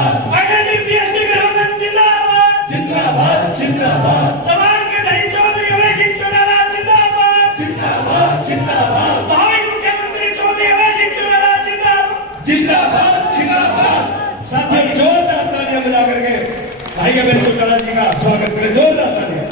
Finally PhD गठबंधन जिंदाबाद जिंदाबाद जिंदाबाद। समाज के धनी चौधरी अभय सिंह चौटाला जिंदाबाद जिंदाबाद जिंदाबाद। भावी मुख्यमंत्री चौधरी अभय सिंह चौटाला जिंदाबाद जिंदाबाद जिंदाबाद। साथियों जोरदार तालियां बजा करके भाई अभय चौटाला जी का स्वागत करें, जोरदार तालियां।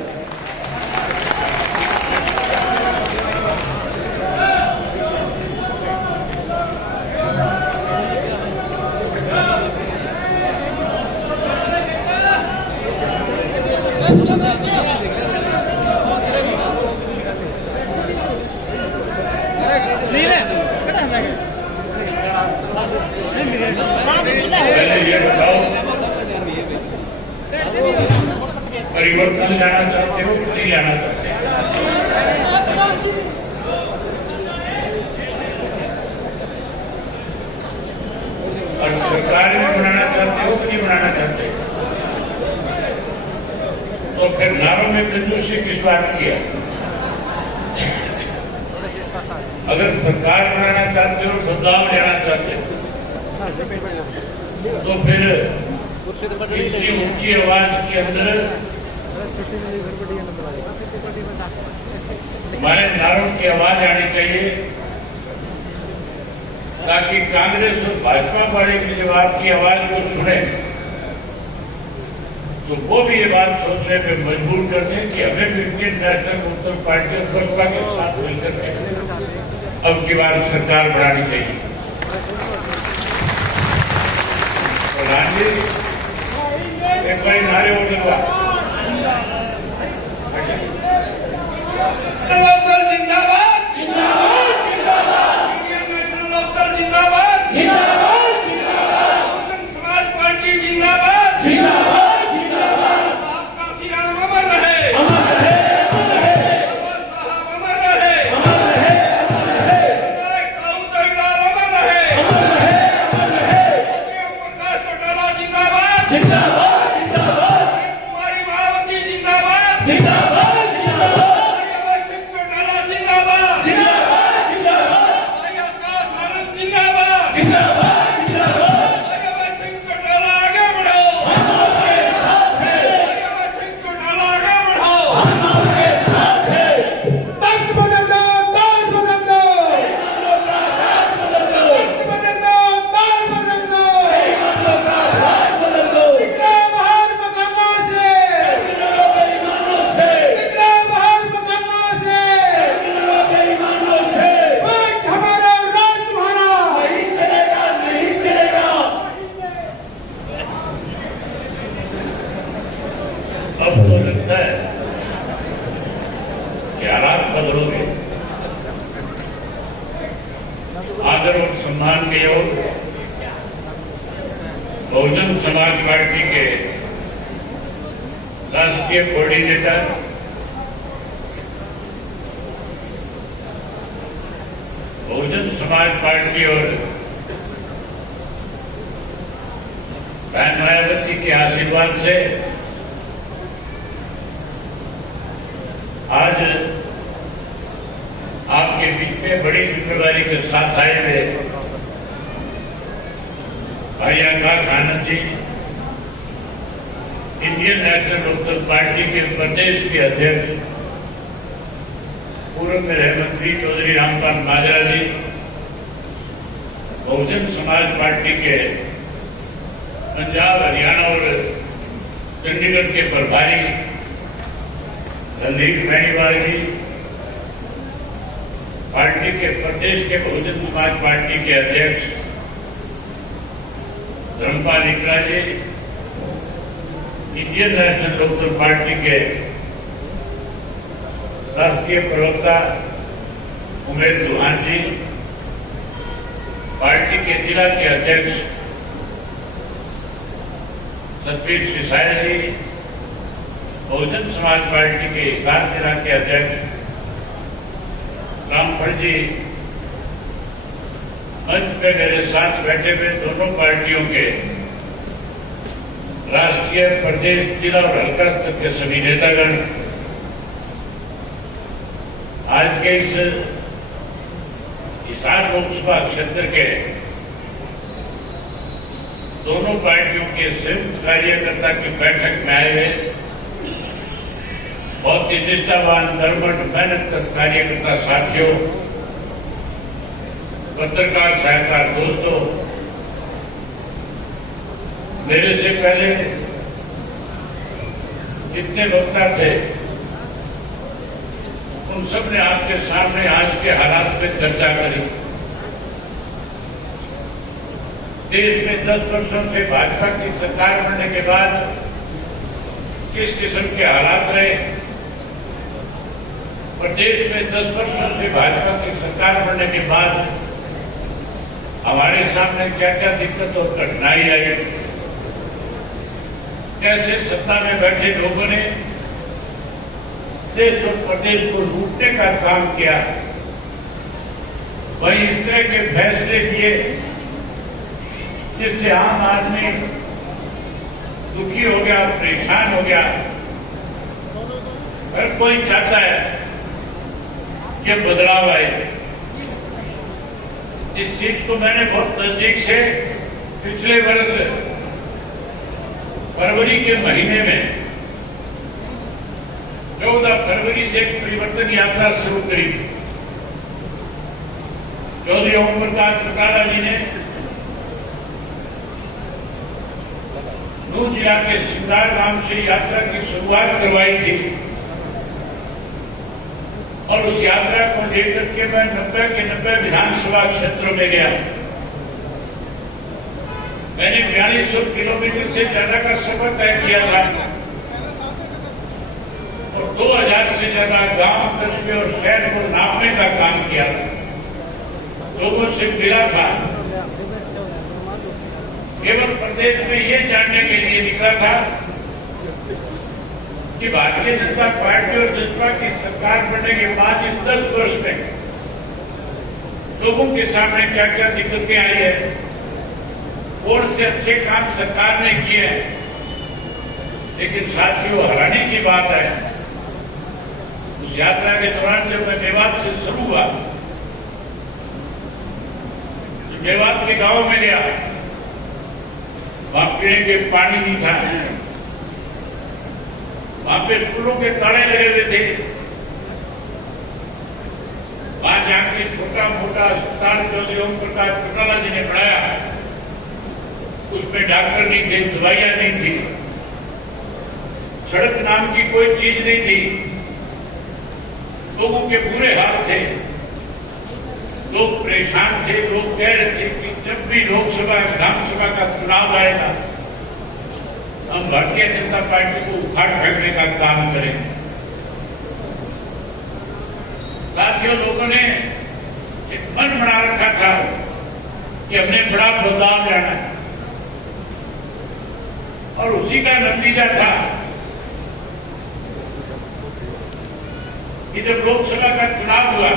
पहले ये बताओ, परिवर्तन लाना चाहते हो कि नहीं लाना चाहते? और सरकार में बनाना चाहते हो कि नहीं बनाना चाहते? तो फिर नारों में कंजूसी किस बात की है? अगर सरकार बनाना चाहते हो, बदलाव लेना चाहते हो, तो फिर इतनी ऊंची आवाज के अंदर हमारे नारों की आवाज आनी चाहिए, ताकि कांग्रेस और भाजपा वाले की जब आपकी आवाज को सुने तो वो भी ये बात सोचने पे मजबूर कर दें कि हमें भी इंडियन नेशनल मुस्लिम पार्टी और बसपा के साथ मिलकर के अब की बार सरकार बनानी चाहिए। प्रधान जी एक बार नारे हो लगवा। लोकल जिंदाबाद जिंदाबाद जिंदाबाद इंडियन नेशनल लोकल जिंदाबाद जिंदाबाद जिंदाबाद बहुजन समाज पार्टी जिंदाबाद जिंदाबाद जिंदाबाद काशीराम अमर रहे अमर रहे अमर रहे बाबा साहब अमर रहे अमर रहे अमर रहे विनायक दाऊद इकबाल अमर रहे अमर रहे अमर रहे ओम प्रकाश चौटाला जिंदाबाद जिंदाबाद जिंदाबाद कुमारी मायावती जिंदाबाद जिंदाबाद अब तो लगता है कि हालात बदल गए। आदर और सम्मान के योग बहुजन समाज पार्टी के राष्ट्रीय कोऑर्डिनेटर बहुजन समाज पार्टी और बहन मायावती के आशीर्वाद से आज आपके बीच में बड़ी जिम्मेदारी के साथ आए हुए भाई Akash Anand ji, Indian national Lokdal party के प्रदेश के अध्यक्ष पूर्व में रह मंत्री चौधरी रामपाल माजरा जी, बहुजन समाज पार्टी के पंजाब, हरियाणा और चंडीगढ़ के प्रभारी रणदीप बेनीवाल जी, पार्टी के प्रदेश के बहुजन समाज पार्टी के अध्यक्ष धर्मपाल इकरा जी, इंडियन नेशनल लोकदल पार्टी के राष्ट्रीय प्रवक्ता उमेश दुहान जी, पार्टी के जिला के अध्यक्ष सतबीर सिसाया जी, बहुजन समाज पार्टी के हिसार जिला के अध्यक्ष रामफल जी, मंच पे मेरे साथ बैठे हुए दोनों पार्टियों के राष्ट्रीय, प्रदेश, जिला और हल्का स्तर के सभी नेतागण, आज के इस हिसार लोकसभा क्षेत्र के दोनों पार्टियों के संयुक्त कार्यकर्ता की बैठक में आए हुए बहुत ही निष्ठावान, कर्मठ, मेहनत कार्यकर्ता साथियों, पत्रकार छायाकार दोस्तों, मेरे से पहले जितने वक्ता थे उन सब ने आपके सामने आज के हालात में चर्चा करी। देश में 10 वर्षों से भाजपा की सरकार बनने के बाद किस किस्म के हालात रहे और देश में 10 वर्षों से भाजपा की सरकार बनने के बाद हमारे सामने क्या क्या दिक्कत और कठिनाई आई, कैसे सत्ता में बैठे लोगों ने देश और प्रदेश को लूटने का काम किया, वही इस तरह के फैसले किए जिससे आम आदमी दुखी हो गया, परेशान हो गया। हर कोई चाहता है कि बदलाव आए। इस चीज को मैंने बहुत नजदीक से पिछले वर्ष फरवरी के महीने में 14 फरवरी से एक परिवर्तन यात्रा शुरू करी थी। चौधरी ओम प्रकाश चौटाला जी ने नूंह जिला के सिंगार गांव से यात्रा की शुरुआत करवाई थी और उस यात्रा को लेकर के मैं 90 के 90 विधानसभा क्षेत्रों में गया। मैंने 4200 किलोमीटर से ज्यादा का सफर तय किया था और 2000 से ज्यादा गांव, कस्बे और शहर को नापने का काम किया था। लोगों से मिला था, केवल प्रदेश में ये जानने के लिए निकला था कि भारतीय जनता पार्टी और जसपा की सरकार बनने के बाद इस 10 वर्ष में लोगों के सामने क्या क्या दिक्कतें आई है, कौन से अच्छे काम सरकार ने किए हैं। लेकिन साथियों, हैरानी की बात है, उस यात्रा के दौरान जब मैं मेवात से शुरू हुआ, तो मेवात के गांव में गया, वहां पीने के पानी नहीं था, वहां पे स्कूलों के ताले लगे हुए थे, वहां जाके छोटा मोटा अस्पताल चौधरी ओम प्रकाश चौटाला जी ने बनाया, उसमें डॉक्टर नहीं थे, दवाइयां नहीं थी, सड़क नाम की कोई चीज नहीं थी, लोगों के बुरे हाल थे, लोग परेशान थे। लोग कह रहे थे कि जब भी लोकसभा विधानसभा का चुनाव आएगा हम भारतीय जनता पार्टी को उखाड़ फेंकने का काम करेंगे। साथियों, लोगों ने एक मन बना रखा था कि हमने बड़ा बदलाव लाना है और उसी का नतीजा था कि जब लोकसभा का चुनाव हुआ,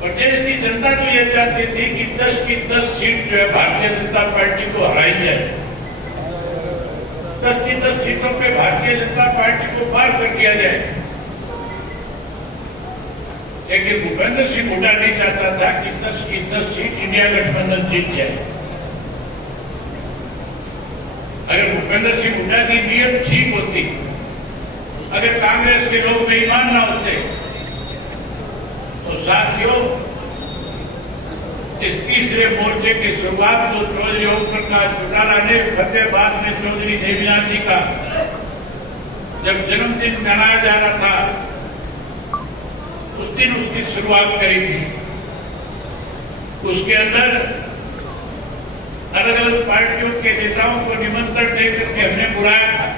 प्रदेश की जनता तो यह चाहती थी कि 10 की 10 सीट जो है भारतीय जनता पार्टी को हराई जाए, 10 की 10 सीटों पे भारतीय जनता पार्टी को पार कर दिया जाए। लेकिन भूपेंद्र सिंह हुड्डा नहीं चाहता था कि 10 की 10 सीट इंडिया गठबंधन जीत जाए। अगर भूपेंद्र सिंह हुड्डा की नीयत ठीक होती, अगर कांग्रेस के लोग बेईमान ना होते, तो साथियों, इस तीसरे मोर्चे की शुरुआत जो चौधरी ओम प्रकाश चौटाला ने फतेहाबाद में चौधरी देवीनाथ जी का जब जन्मदिन मनाया जा रहा था, उस दिन उसकी शुरुआत करी थी। उसके अंदर अलग अलग पार्टियों के नेताओं को निमंत्रण देकर के हमने बुलाया था,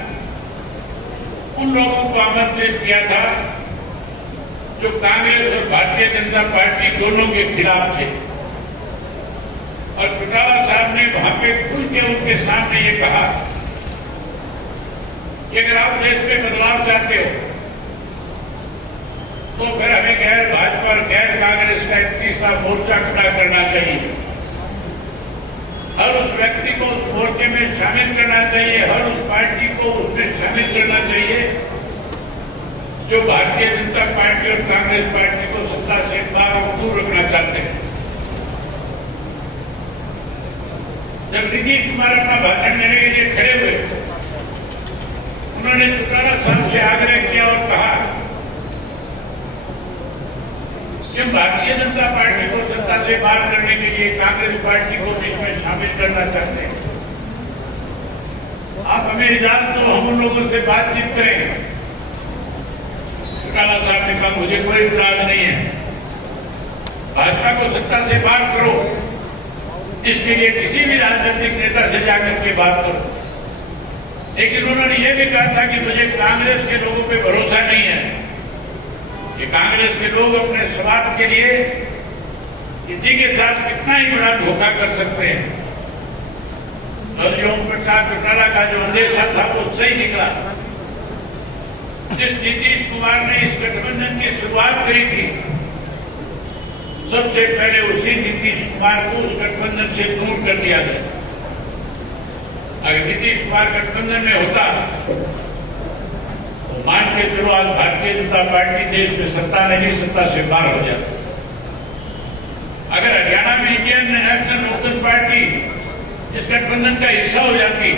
उन लोगों को आमंत्रित किया था जो कांग्रेस और भारतीय जनता पार्टी दोनों के खिलाफ थे। और चौटाला साहब ने वहां पे खुल के उनके सामने ये कहा कि अगर आप देश में बदलाव चाहते हो तो फिर हमें गैर भाजपा और गैर कांग्रेस का एक तीसरा मोर्चा खड़ा करना चाहिए। हर उस व्यक्ति को उस मोर्चे में शामिल करना चाहिए, हर उस पार्टी को उसमें शामिल करना चाहिए जो भारतीय जनता पार्टी और कांग्रेस पार्टी को सत्ता से बाहर दूर रखना चाहते हैं। जब नीतीश कुमार अपना भाषण देने के लिए खड़े हुए, उन्होंने चौटाला साहब से आग्रह किया और कहा कि हम भारतीय जनता पार्टी को सत्ता से बाहर करने के लिए कांग्रेस पार्टी को भी इसमें शामिल करना चाहते हैं। आप हमें इजाजत दो, हम उन लोगों से बातचीत करेंगे। चौटाला साहब ने कहा मुझे कोई इतराज नहीं है, भाजपा को सत्ता से बाहर करो, इसके लिए किसी भी राजनीतिक नेता से जाकर के बात करो। लेकिन उन्होंने यह भी कहा था कि मुझे कांग्रेस के लोगों पे भरोसा नहीं है कि कांग्रेस के लोग अपने स्वार्थ के लिए किसी के साथ कितना ही बड़ा धोखा कर सकते हैं। और जो प्रकाश चौटाला का जो अंदेशा था वो सही निकला। जिस नीतीश कुमार ने इस गठबंधन की शुरुआत करी थी, सबसे पहले उसी नीतीश कुमार को उस गठबंधन से दूर कर दिया गया। अगर नीतीश कुमार गठबंधन में होता तो मान के चलो आज भारतीय जनता पार्टी देश में सत्ता नहीं, सत्ता से बाहर हो जाती। अगर हरियाणा में इंडियन नेशनल लोकदल पार्टी इस गठबंधन का हिस्सा हो जाती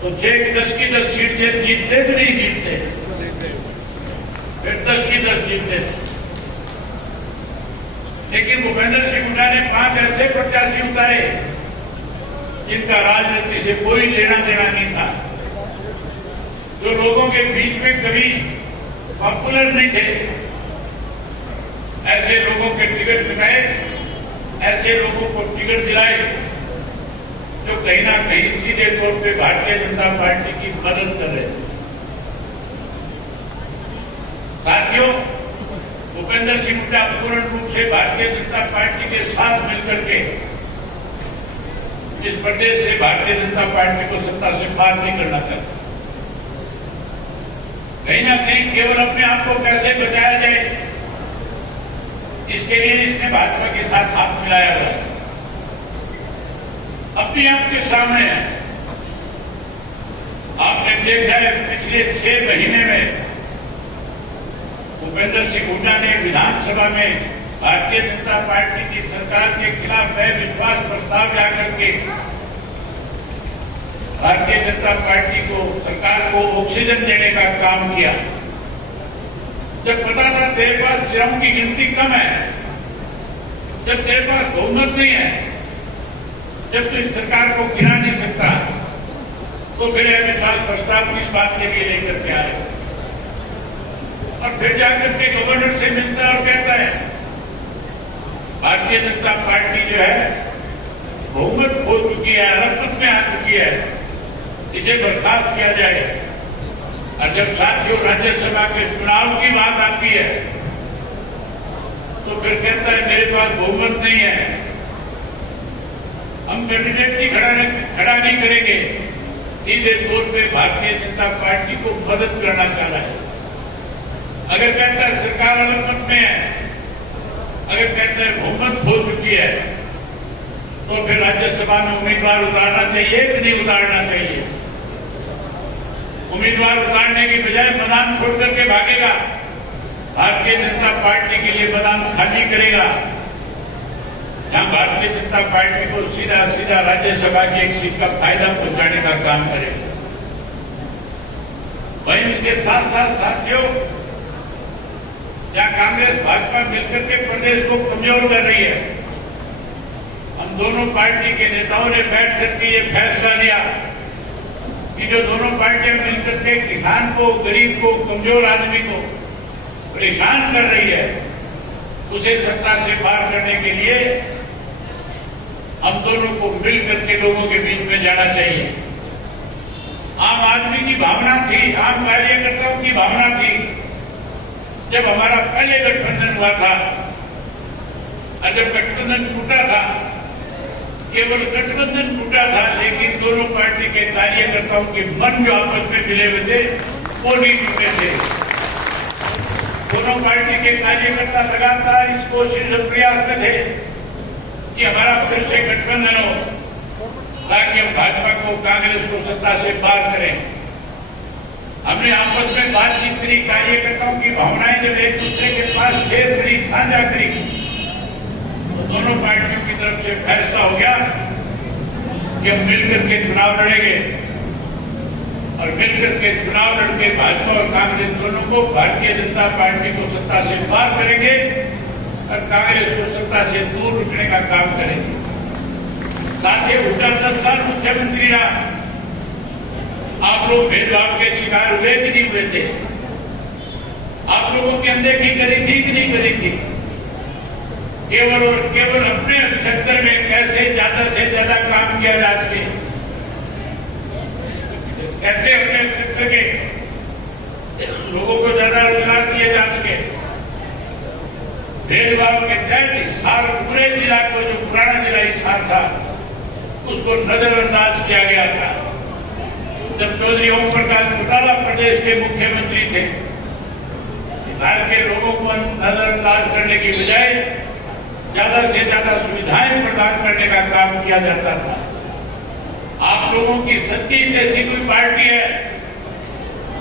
तो 10 की 10 सीट जीतते तो नहीं जीतते, फिर 10 की 10 जीतते। लेकिन भूपेंद्र सिंह हुड्डा ने 5 ऐसे प्रत्याशी उतारे जिनका राजनीति से कोई लेना देना नहीं था, जो लोगों के बीच में कभी पॉपुलर नहीं थे। ऐसे लोगों के टिकट कटाए, ऐसे लोगों को टिकट दिलाए जो कहीं ना कहीं सीधे तौर पे भारतीय जनता पार्टी की मदद कर रहे थे। साथियों, भूपेंद्र सिंह हुड्डा पूर्ण रूप से भारतीय जनता पार्टी के साथ मिलकर के इस प्रदेश से भारतीय जनता पार्टी को सत्ता से बाहर नहीं करना चाहते। कहीं ना कहीं केवल अपने आप को कैसे बचाया जाए, इसके लिए इसने भाजपा के साथ हाथ मिलाया हुआ है। अपने आपके सामने है, आपने देखा है पिछले 6 महीने में भूपेंद्र सिंह हुड्डा ने विधानसभा में भारतीय जनता पार्टी की सरकार के खिलाफ अविश्वास प्रस्ताव लाकर के भारतीय जनता पार्टी को, सरकार को ऑक्सीजन देने का काम किया। जब पता था तेरे पास सीटों की गिनती कम है, जब तेरे पास बहुमत नहीं है, जब तू इस सरकार को गिरा नहीं सकता, तो फिर अविश्वास प्रस्ताव किस बात के लिए लेकर के आए? और फिर जाकर के गवर्नर से मिलता है और कहता है भारतीय जनता पार्टी जो है बहुमत खो चुकी है, अलगमत में आ चुकी है, इसे बर्खास्त किया जाए। और जब साथियों राज्यसभा के चुनाव की बात आती है तो फिर कहता है मेरे पास बहुमत नहीं है, हम कैंडिडेट ही खड़ा नहीं करेंगे। सीधे तौर पे भारतीय जनता पार्टी को मदद करना चाह रहा है। अगर कहता है सरकार अलगमत में है, अगर कहते हैं बहुमत हो चुकी है, तो फिर राज्यसभा में उम्मीदवार उतारना चाहिए कि नहीं उतारना चाहिए? उम्मीदवार उतारने की बजाय मैदान छोड़ करके भागेगा, भारतीय जनता पार्टी के लिए मैदान खाली करेगा, जहां भारतीय जनता पार्टी को सीधा सीधा राज्यसभा की एक सीट का फायदा पहुंचाने का काम करेगा। वहीं इसके साथ साथ साथियों, जहां कांग्रेस भाजपा मिलकर के प्रदेश को कमजोर कर रही है, हम दोनों पार्टी के नेताओं ने बैठ करके ये फैसला लिया कि जो दोनों पार्टियां मिलकर के किसान को, गरीब को, कमजोर आदमी को परेशान कर रही है, उसे सत्ता से बाहर करने के लिए हम दोनों को मिल करके लोगों के बीच में जाना चाहिए। आम आदमी की भावना थी, आम कार्यकर्ताओं की भावना थी, जब हमारा पहले गठबंधन हुआ था और जब गठबंधन टूटा था, केवल गठबंधन टूटा था, लेकिन दोनों पार्टी के कार्यकर्ताओं के मन जो आपस में मिले हुए थे वो नहीं टूटे थे। दोनों पार्टी के कार्यकर्ता लगातार इस कोशिश और प्रयास में थे कि हमारा फिर से गठबंधन हो, ताकि हम भाजपा को, कांग्रेस को सत्ता से बाहर करें। हमने आपस में बातचीत करी, कार्यकर्ताओं की भावनाएं जब एक दूसरे के पास शेयर करी, साझा करी, तो दोनों पार्टियों की तरफ से फैसला हो गया कि हम मिलकर के चुनाव लड़ेंगे और मिलकर के चुनाव लड़के भाजपा और कांग्रेस दोनों को भारतीय जनता पार्टी को सत्ता से पार करेंगे और कांग्रेस को सत्ता से दूर रखने का काम करेंगे। साथ ही हुड्डा 10 साल मुख्यमंत्री रहा। आप लोग भेदभाव के शिकार हुए कि नहीं हुए थे? आप लोगों की अनदेखी करी थी कि नहीं करी थी? केवल और केवल अपने सेक्टर में कैसे ज्यादा से ज्यादा काम किया जा सके, कैसे अपने क्षेत्र के लोगों को ज्यादा रोजगार किए जा सके, भेदभाव के तहत हिसार पूरे जिला को, जो पुराना जिला हिसार था, उसको नजरअंदाज किया गया था। जब चौधरी ओम प्रकाश चौटाला प्रदेश के मुख्यमंत्री थे, हिसार के लोगों को नजरअंदाज करने की बजाय ज्यादा से ज्यादा सुविधाएं प्रदान करने का काम किया जाता था। आप लोगों की सत्ती जैसी कोई पार्टी है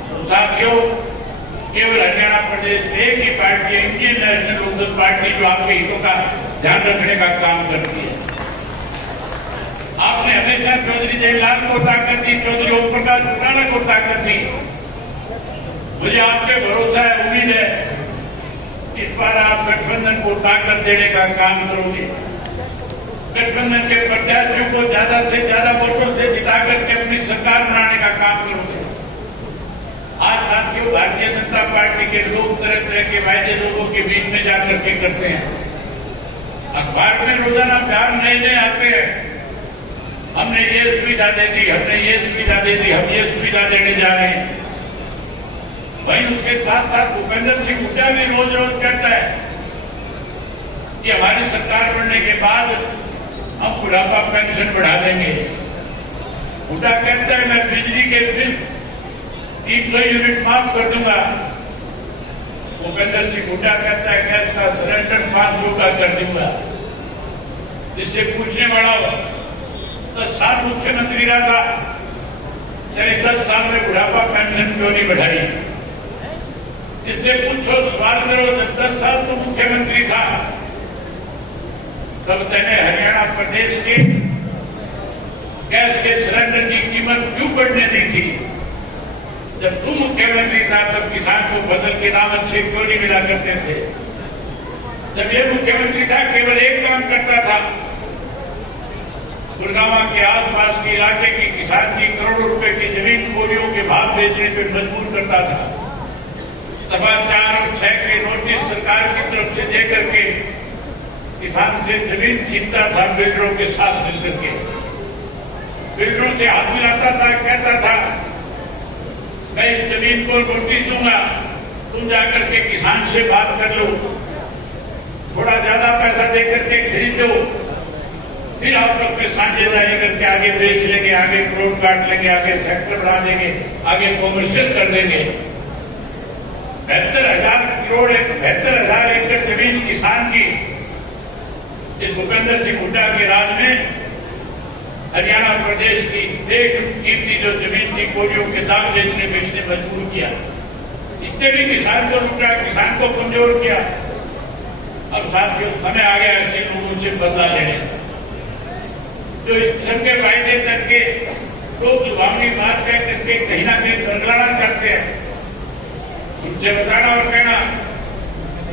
तो साथियों, केवल हरियाणा प्रदेश में एक ही पार्टी है, इंडियन नेशनल लोकदल पार्टी, जो आपके हितों का ध्यान रखने का काम करती है। आपने हमेशा चौधरी देवीलाल को ताकत दी, चौधरी ओम प्रकाश चौटाला को ताकत दी। मुझे आपसे भरोसा है, उम्मीद है, इस बार आप गठबंधन को ताकत देने का काम करोगे। गठबंधन के प्रत्याशियों को ज्यादा से ज्यादा वोटों से जिताकर के अपनी सरकार बनाने का काम करोगे। आज साथियों, भारतीय जनता पार्टी के लोग तरह तरह के वायदे लोगों के बीच में जाकर के करते हैं। अखबार में रोजाना बयान नए नए आते हैं, हमने ये सुविधा दे दी, हमने ये सुविधा दे दी, हम ये सुविधा देने जा रहे हैं। वहीं उसके साथ साथ भूपेंद्र सिंह हुड्डा भी रोज रोज कहता है कि हमारी सरकार बनने के बाद हम बुढ़ापा पेंशन बढ़ा देंगे। हुड्डा कहता है मैं बिजली के बिल 300 यूनिट माफ कर दूंगा। भूपेंद्र सिंह हुड्डा कहता है गैस का सिलेंडर 500 का कर दूंगा। जिससे पूछने वाला हो, 10 साल मुख्यमंत्री रहा था, तेरे 10 साल में बुढ़ापा पेंशन क्यों नहीं बढ़ाई? इससे पूछो, सवाल करो, जब 10 साल तो मुख्यमंत्री था तब तेने हरियाणा प्रदेश के गैस के सिलेंडर की कीमत क्यों बढ़ने दी थी? जब तू मुख्यमंत्री था तब किसान को फसल के दाम अच्छे क्यों नहीं मिला करते थे? जब ये मुख्यमंत्री था केवल एक काम करता था, गुड़गांव के आसपास के इलाके के किसान की करोड़ों रुपए की जमीन बोलियों के भाव बेचने पर मजबूर करता था। सभा 4 और 6 के नोटिस सरकार की तरफ से देकर के किसान से जमीन छीनता था, बिल्डरों के साथ मिलकर के बिल्डरों से हाथ मिलाता था, कहता था मैं इस जमीन को नोटिस दूंगा, तुम जाकर के किसान से बात कर लो, थोड़ा ज्यादा पैसा देकर के खरीद लो, फिर आप लोग में साझेदारी करके आगे बेच लेंगे, आगे प्लॉट काट लेंगे, आगे फैक्ट्री बना देंगे, आगे कॉमर्शियल कर देंगे। 72,000 करोड़ 72,000 एकड़ जमीन किसान की इस भूपेंद्र सिंह हुड्डा के राज में हरियाणा प्रदेश की एक कीमती जो जमीन की कोरियों के दाम बेचने बेचने मजबूर किया। इसने भी किसान को लूटा, किसान को कमजोर किया। अब साथियों, समय आ गया ऐसे लोगों से बदला लेने का, जो इस किस्म के वायदे करके लोग लुभावनी बात कह करके कहीं ना कहीं बरगलाना चाहते हैं। उनसे बताना और कहना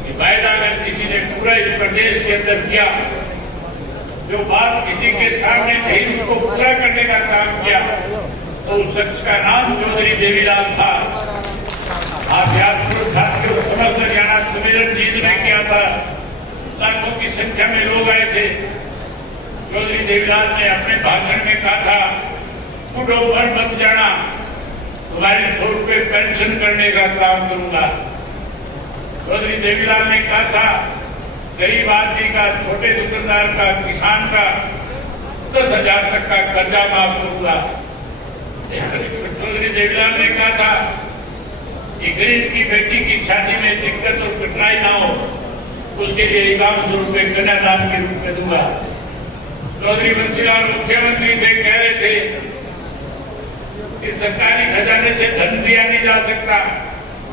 कि वायदा अगर किसी ने पूरा इस प्रदेश के अंदर किया, जो बात किसी के सामने कहीं उसको पूरा करने का काम किया, तो उस शख्स का नाम चौधरी देवीलाल था। आप याद करो साथियों, समस्त हरियाणा सम्मेलन जीत ने किया था, लाखों की संख्या में लोग आए थे। चौधरी देवीलाल ने अपने भाषण में कहा था, बुढ़ो पर मत जाना, तुम्हारी 100 रुपये पेंशन करने का काम करूंगा। चौधरी देवीलाल ने कहा था, गरीब आदमी का, छोटे दुकानदार का, किसान का 10,000 तक का कर्जा माफ करूंगा। चौधरी देवीलाल ने कहा था कि गरीब की बेटी की शादी में दिक्कत और कठिनाई ना हो, उसके लिए 5100 रुपये कन्यादान के रूप में दूंगा। चौधरी बंसीलाल मुख्यमंत्री थे, कह रहे थे कि सरकारी खजाने से धन दिया नहीं जा सकता।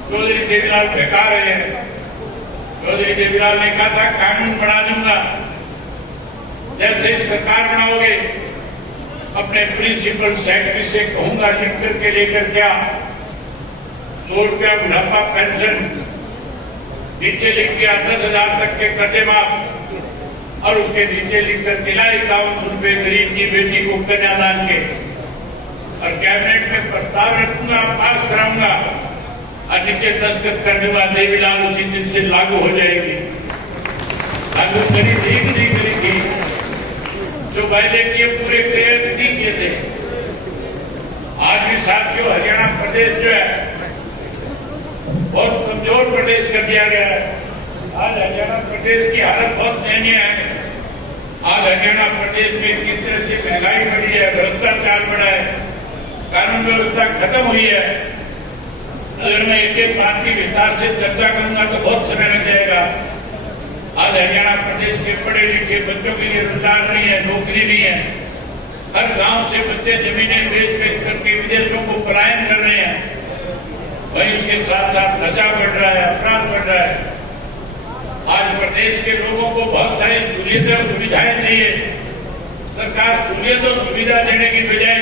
चौधरी देवीलाल बहका रहे हैं। चौधरी देवीलाल ने कहा था कानून बना दूंगा, जैसे ही सरकार बनाओगे अपने प्रिंसिपल सेक्रेटरी से कहूंगा लिख करके लेकर क्या 100 रुपया बुढ़ापा पेंशन, नीचे लिख दिया 10,000 तक के कर्जे माफ और उसके नीचे लिखकर दिला 51 रुपये गरीब की बेटी को कन्यादान के, और कैबिनेट में प्रस्ताव रखूंगा, पास कराऊंगा और नीचे दस्तखत कर दूंगा, देवीलाल उसी दिन से लागू हो जाएगी। लागू करी थी कि नहीं करी थी? जो वायदे किए पूरे क्रियान्वित नहीं किए थे। आज भी साथियों हरियाणा प्रदेश जो है बहुत कमजोर प्रदेश कर दिया गया है। आज हरियाणा प्रदेश की हालत बहुत दयनीय है। आज हरियाणा प्रदेश में किस तरह से महंगाई बढ़ी है, भ्रष्टाचार बढ़ा है, कानून व्यवस्था खत्म हुई है। अगर मैं एक एक बात की विस्तार से चर्चा करूंगा तो बहुत समय लग जाएगा। आज हरियाणा प्रदेश के पढ़े लिखे बच्चों के लिए रोजगार नहीं है, नौकरी नहीं है। हर गांव से बच्चे जमीनें बेच करके विदेशों को पलायन कर रहे हैं। वहीं उसके साथ साथ नशा बढ़ रहा है, अपराध बढ़ रहा है। आज प्रदेश के लोगों को बहुत सारी सहूलियतें और सुविधाएं चाहिए। सरकार सहूलियत और सुविधा देने की बजाय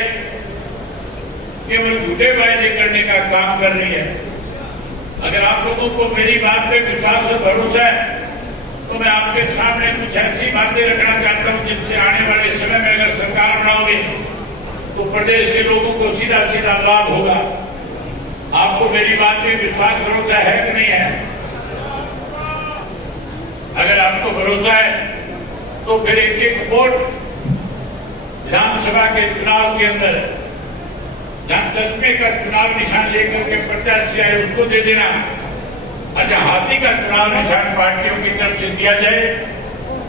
केवल झूठे वायदे करने का काम कर रही है। अगर आप लोगों को मेरी बात पे विश्वास और भरोसा है तो मैं आपके सामने कुछ ऐसी बातें रखना चाहता हूं जिनसे आने वाले समय में अगर सरकार बनाओगे तो प्रदेश के लोगों को सीधा सीधा लाभ होगा। आपको मेरी बात पे विश्वास भरोसा है कि नहीं है? अगर आपको भरोसा है तो फिर एक एक वोट विधानसभा के चुनाव के अंदर जहां कस्बे का चुनाव निशान लेकर के प्रत्याशी आए उसको दे देना, और जहां हाथी का चुनाव निशान पार्टियों की तरफ से दिया जाए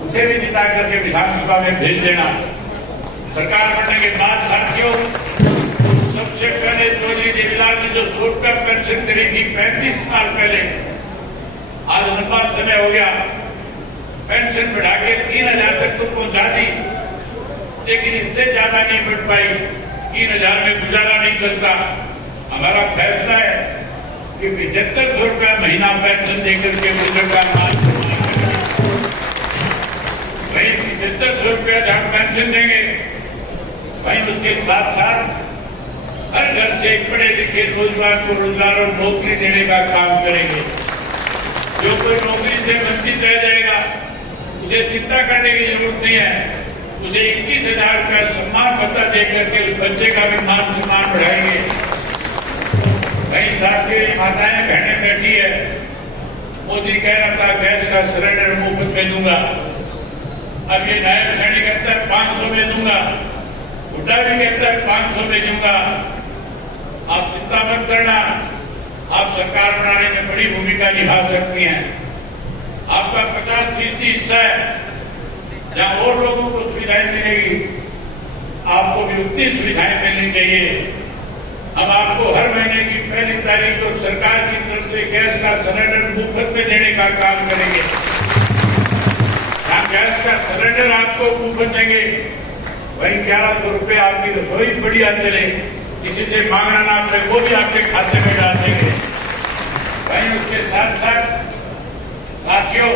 उसे भी जिता करके विधानसभा में भेज देना। सरकार बनने के बाद साथियों सबसे पहले चौधरी देवीलाल ने जो 100 रुपया पेंशन करी थी 35 साल पहले, आज लंबा समय हो गया, पेंशन बढ़ा के 3,000 तक तो पहुंचा दी, लेकिन इससे ज्यादा नहीं बढ़ पाई। 3,000 में गुजारा नहीं चलता। हमारा फैसला है कि 7500 रुपया महीना पेंशन देकर के बुजुर्ग का मान वही 7500 रुपया जहां पेंशन देंगे वहीं उसके साथ साथ हर घर से पढ़े लिखे रोजगार को रोजगार और नौकरी देने का काम करेंगे। जो कोई नौकरी से वंचित रह जाएगा उसे चिंता करने की जरूरत नहीं है। उसे 21,000 रुपया सम्मान भत्ता देकर के उस बच्चे का भी मान सम्मान बढ़ाएंगे। कई साथियों माताएं बहनें बैठी है, मोदी कह रहा था गैस का सिलेंडर मुफ्त में दूंगा, अब ये नायब सैनी कहता है 500 में दूंगा, हुड्डा भी कहता है 500 में दूंगा। आप चिंता मत करना, आप सरकार बनाने में बड़ी भूमिका निभा सकती हैं। आपका 50% हिस्सा है, जहां और लोगों को सुविधाएं मिलेगी आपको भी उतनी सुविधाएं मिलनी चाहिए। हम आपको हर महीने की पहली तारीख को सरकार की तरफ से गैस का सिलेंडर मुफ्त में देने का काम करेंगे। जहां गैस का सिलेंडर आपको मुफ्त देंगे वहीं 1100 रुपये आपकी रसोई बढ़िया चले, किसी से मांगना ना पड़े, वो भी आपके खाते में डाल देंगे। वहीं उसके साथ साथ साथियों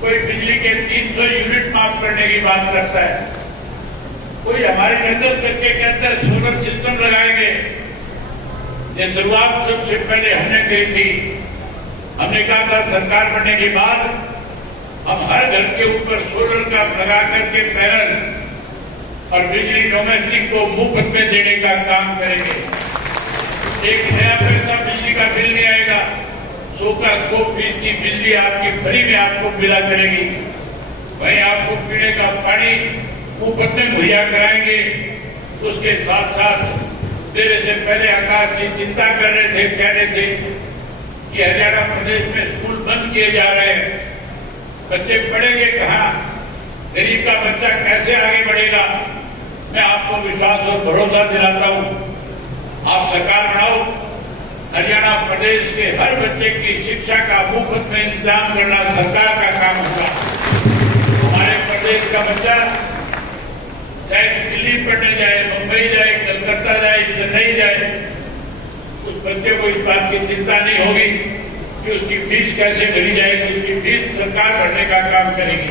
कोई बिजली के 300 यूनिट माफ करने की बात करता है, कोई हमारी नजर करके कहता है सोलर सिस्टम लगाएंगे। ये शुरुआत सबसे पहले हमने करी थी। हमने कहा था सरकार बनने के बाद हम हर घर के ऊपर सोलर का लगा करके पैनल और बिजली डोमेस्टिक को मुफ्त में देने का काम करेंगे। एक नया पैसा बिजली का बिल नहीं आएगा, 100% बिजली आपकी फ्री में आपको मिला करेगी। वहीं आपको पीने का पानी मुफ्त में मुहैया कराएंगे। उसके साथ साथ देने से पहले आकाश जी चिंता कर रहे थे, कह रहे थे कि हरियाणा प्रदेश में स्कूल बंद किए जा रहे हैं, बच्चे पढ़ेंगे कहां, गरीब का बच्चा कैसे आगे बढ़ेगा। मैं आपको विश्वास और भरोसा दिलाता हूं, आप सरकार बनाओ, हरियाणा प्रदेश के हर बच्चे की शिक्षा का मुफ्त में इंतजाम करना सरकार का काम होगा। हमारे प्रदेश का बच्चा चाहे दिल्ली पढ़ने जाए, मुंबई जाए, कलकत्ता जाए, चेन्नई जाए, उस बच्चे को इस बात की चिंता नहीं होगी कि उसकी फीस कैसे भरी जाएगी। उसकी फीस सरकार भरने का काम करेगी।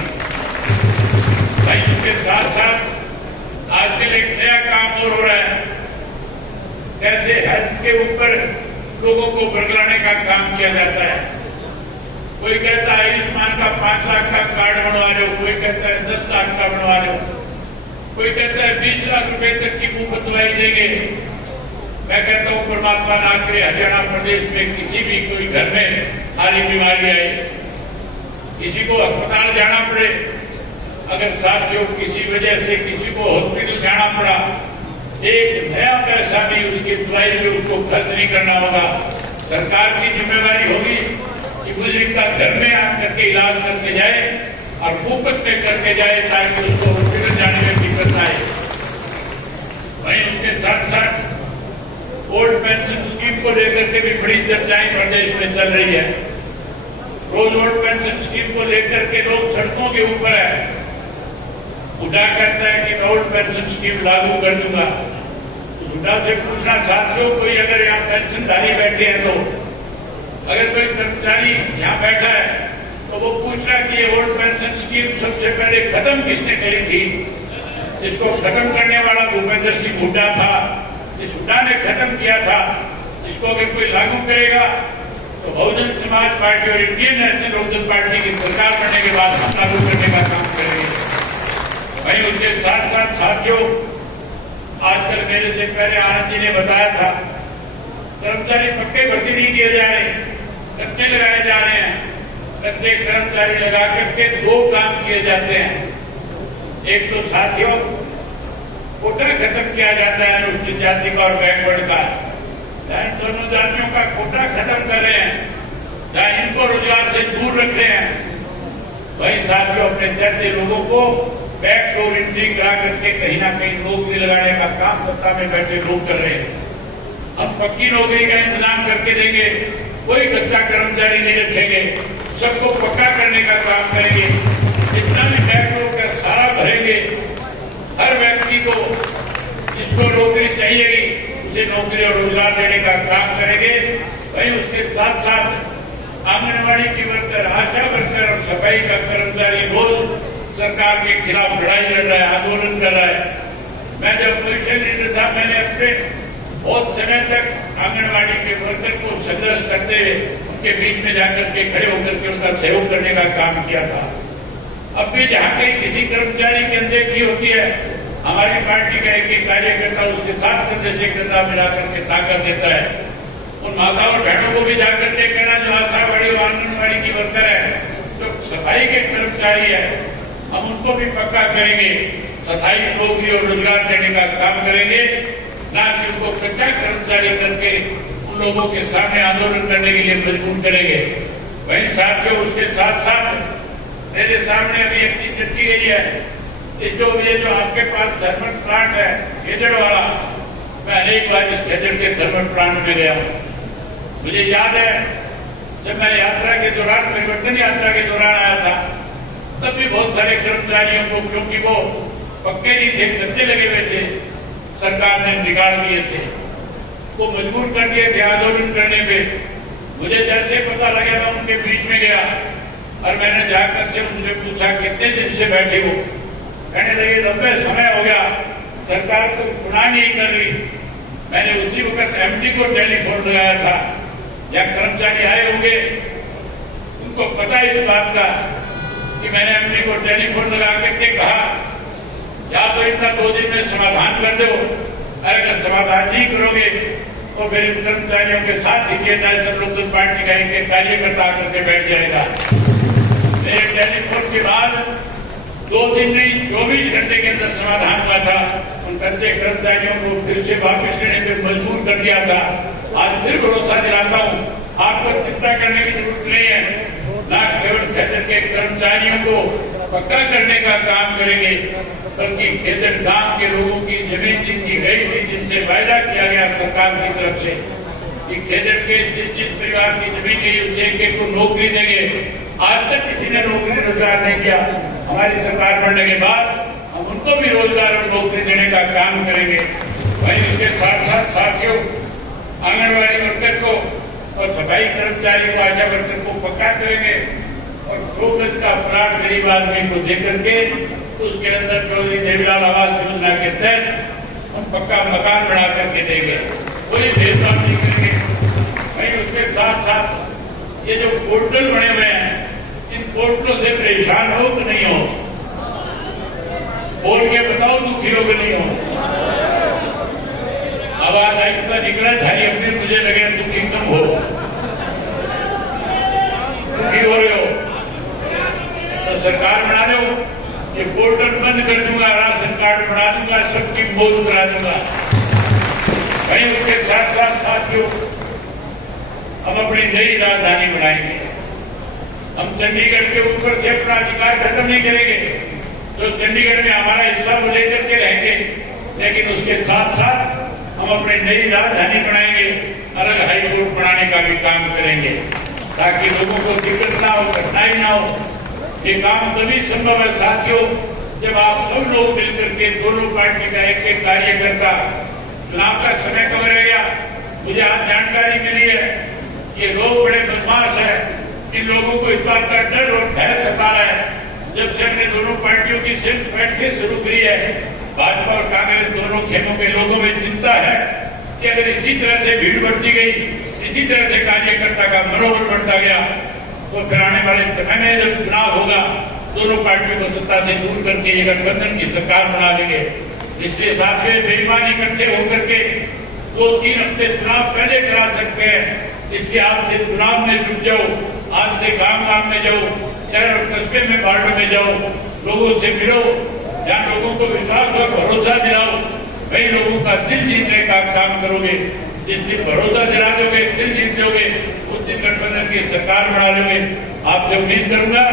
उसके साथ साथ आजकल एक नया काम और हो रहा है, कैसे हेल्थ के ऊपर लोगों को बरगलाने का काम किया जाता है। कोई कहता है आयुष्मान का 5 लाख का कार्ड बनवा लो, कोई कहता है 10 लाख का बनवा लो, कोई कहता है 20 लाख रुपए तक की मुफ्त दवाई देंगे। मैं कहता हूं परमात्मा ना करे हरियाणा प्रदेश में किसी भी कोई घर में सारी बीमारी आए, किसी को अस्पताल जाना पड़े, अगर साथियों किसी वजह से किसी को हॉस्पिटल जाना पड़ा, एक नया पैसा भी उसकी दवाई में उसको खर्च नहीं करना होगा। सरकार की जिम्मेवारी होगी कि बुजुर्ग का घर में आकर के इलाज करके जाए और मुफ्त में करके जाए, ताकि उसको हॉस्पिटल जाने में दिक्कत आए। वहीं उसके साथ साथ ओल्ड पेंशन स्कीम को लेकर के भी बड़ी चर्चाएं प्रदेश में चल रही है। रोज ओल्ड पेंशन स्कीम को लेकर के लोग सड़कों के ऊपर है। बुढ़ा कहता है कि मैं ओल्ड पेंशन स्कीम लागू कर दूंगा। बुढ़ा से पूछना साथियों, कोई अगर यहाँ पेंशनधारी बैठे हैं तो अगर कोई कर्मचारी यहाँ बैठा है तो वो पूछ रहा कि ये ओल्ड पेंशन स्कीम सबसे पहले खत्म किसने करी थी? इसको खत्म करने वाला भूपेंद्र सिंह हुड्डा था, इस हुड्डा ने खत्म किया था। इसको अगर कोई लागू करेगा तो बहुजन समाज पार्टी और इंडियन नेशनल लोकदल पार्टी की सरकार बनने के बाद हम लागू करने का काम करेंगे। वहीं उसके साथ साथ साथियों, आजकल मेरे से पहले आनंद जी ने बताया था, कर्मचारी पक्के भर्ती नहीं किए जा रहे, कच्चे लगाए जा रहे हैं। कच्चे कर्मचारी लगा करके 2 काम किए जाते हैं। एक तो साथियों कोटा खत्म किया जाता है अनुसूचित जाति का और बैकवर्ड का, जहां दोनों जातियों का कोटा खत्म कर रहे हैं, जहां इनको रोजगार से दूर रख रहे हैं, वही साथियों अपने चलते लोगों को बैकडोर एंट्री करा करके कहीं ना कहीं नौकरी लगाने का काम सत्ता में बैठे लोग कर रहे हैं। हम पक्की नौकरी का इंतजाम करके देंगे, कोई कच्चा कर्मचारी नहीं रखेंगे, सबको पक्का करने का काम करेंगे। जितना भी बैकडोर का सारा भरेंगे, हर व्यक्ति को जिसको नौकरी चाहिए उसे नौकरी और रोजगार देने का काम करेंगे। वहीं उसके साथ साथ आंगनबाड़ी की वर्कर, आशा वर्कर और सफाई का कर्मचारी रोज सरकार के खिलाफ लड़ाई लड़ रहा है, आंदोलन कर रहा है। मैं जब पोजीशन लीडर था, मैंने अपने बहुत समय तक आंगनबाड़ी के वर्कर को संघर्ष करते हुए उनके बीच में जाकर के खड़े होकर के उनका सहयोग करने का काम किया था। अब भी जहां कहीं किसी कर्मचारी की अनदेखी होती है, हमारी पार्टी का एक कार्यकर्ता उसके साथ कंधे से कंधा मिला करके ताकत देता है। उन माताओं और बहनों को भी जाकर के कहना, जो आशावाड़ी और आंगनबाड़ी की वर्कर है, जो सफाई के कर्मचारी है, हम उनको भी पक्का करेंगे, सफाई नौकरी और रोजगार देने का काम करेंगे, ना कि उनको कच्चा कर्मचारी करके उन लोगों के सामने आंदोलन करने के लिए मजबूर करेंगे। वहीं साथियों उसके साथ साथ मेरे सामने अभी एक चीज रखी गई है, ये जो आपके पास थर्मल प्लांट है खेजड़ वाला, मैं अनेक बार इस खेजड़ के थर्मल प्लांट में गया हूं। मुझे याद है जब मैं यात्रा के दौरान, परिवर्तन यात्रा के दौरान आया था, तब भी बहुत सारे कर्मचारियों को, क्योंकि वो पक्के नहीं थे, कच्चे लगे हुए थे, सरकार ने निकाल दिए थे, वो मजबूर कर दिए थे आंदोलन करने पे। मुझे जैसे पता लगा मैं उनके बीच में गया और मैंने जाकर से उनसे पूछा कितने दिन से बैठे हो? कहने लगे लंबे समय हो गया, सरकार को सुना नहीं कर रही। मैंने उसी वक्त एमडी को टेलीफोन लगाया था, या कर्मचारी आए होंगे, उनको पता इस बात का कि मैंने एमडी को टेलीफोन लगा करके कहा, या तो इनका 2 दिन में समाधान कर दो, अगर समाधान नहीं करोगे तो फिर इन कर्मचारियों के साथ इंडियन नेशनल लोकदल पार्टी का एक कार्यकर्ता आकर के बैठ जाएगा। मेरे टेलीफोन के बाद 2 दिन नहीं 24 घंटे के अंदर समाधान हुआ था। उन कच्चे कर्मचारियों को फिर से वापस लेने पर मजबूर कर दिया था। आज फिर भरोसा दिलाता हूं, आपको चिंता करने की जरूरत नहीं है, न केवल खेजड़ के कर्मचारियों को पक्का करने का काम करेंगे, बल्कि खेजड़ गांव के लोगों की जमीन जिनकी गई थी, जिनसे वायदा किया गया सरकार की तरफ से कि खेजड़ के जिस परिवार की जमीन गई उसे एक को नौकरी देंगे, आज तक किसी ने नौकरी रोजगार नहीं किया। हमारी सरकार बनने के बाद हम उनको भी रोजगार और नौकरी देने का काम करेंगे। वहीं इसके साथ साथ साथियों, आंगनबाड़ी वर्कर को और सफाई कर्मचारी को, आशा वर्कर को पक्का करेंगे और 100 गज का प्लाट गरीब आदमी को देकर के उसके अंदर चौधरी देवीलाल आवास योजना के तहत हम पक्का मकान बना करके देंगे, कोई भेदभाव नहीं करेंगे। वहीं उसके साथ साथ ये जो पोर्टल बने हुए हैं, इन पोर्टलों से परेशान हो कि नहीं हो? बोल के बताओ, दुखी हो कि नहीं हो? आवाज आहिस्ता निकला झाई अपने, मुझे लगे दुखी कम हो, दुखी हो रहे हो तो सरकार बना दो, ये पोर्टल बंद कर दूंगा, राशन कार्ड बना दूंगा, सबकी मौत करा दूंगा। वहीं उसके साथ साथ साथियों, हम अपनी नई राजधानी बनाएंगे। हम चंडीगढ़ के ऊपर से अपना अधिकार खत्म नहीं करेंगे, तो चंडीगढ़ में हमारा हिस्सा वो लेकर के रहेंगे, लेकिन उसके साथ साथ हम अपनी नई राजधानी बनाएंगे, अलग हाईकोर्ट बनाने का भी काम करेंगे, ताकि लोगों को दिक्कत ना हो, कठिनाई ना हो। ये काम तभी संभव है साथियों, जब आप सब लोग मिलकर के दोनों पार्टी का एक एक कार्यकर्ता, चुनाव का समय कम रह गया, मुझे आज जानकारी मिली है कि लोग बड़े बदमाश है, इन लोगों को इस बात का डर और भय सता रहा है। जब से हमने दोनों पार्टियों की सिर्फ बैठकें शुरू करी है, भाजपा और कांग्रेस दोनों खेमों के लोगों में चिंता है कि अगर इसी तरह से भीड़ बढ़ती गई, इसी तरह से कार्यकर्ता का मनोबल बढ़ता गया, तो फिर आने वाले समय में जब चुनाव होगा, दोनों पार्टियों को सत्ता से दूर करके एक गठबंधन की सरकार बना देंगे। इसलिए साथियों, बेईमान इकट्ठे होकर के 2-3 हफ्ते चुनाव पहले करा सकते हैं, इसलिए आज से चुनाव में जुट जाओ, आज से गांव में जाओ, शहर और कस्बे में, वार्डों में जाओ, लोगों से मिलो, जहां लोगों को विश्वास और भरोसा दिलाओ, वही लोगों का दिल जीतने का काम करोगे। जिस दिन भरोसा दिला दोगे, दिल जीत लोगे, उस दिन गठबंधन की सरकार बना लोगे। आपसे उम्मीद करूंगा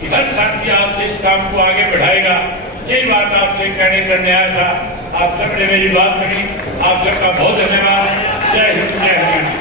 कि हर साथी आपसे इस काम को आगे बढ़ाएगा। यही बात आपसे कहने करने आया था, आप सबने मेरी बात सुनी, आप सबका बहुत धन्यवाद। जय हिंद, जय हरियाणा।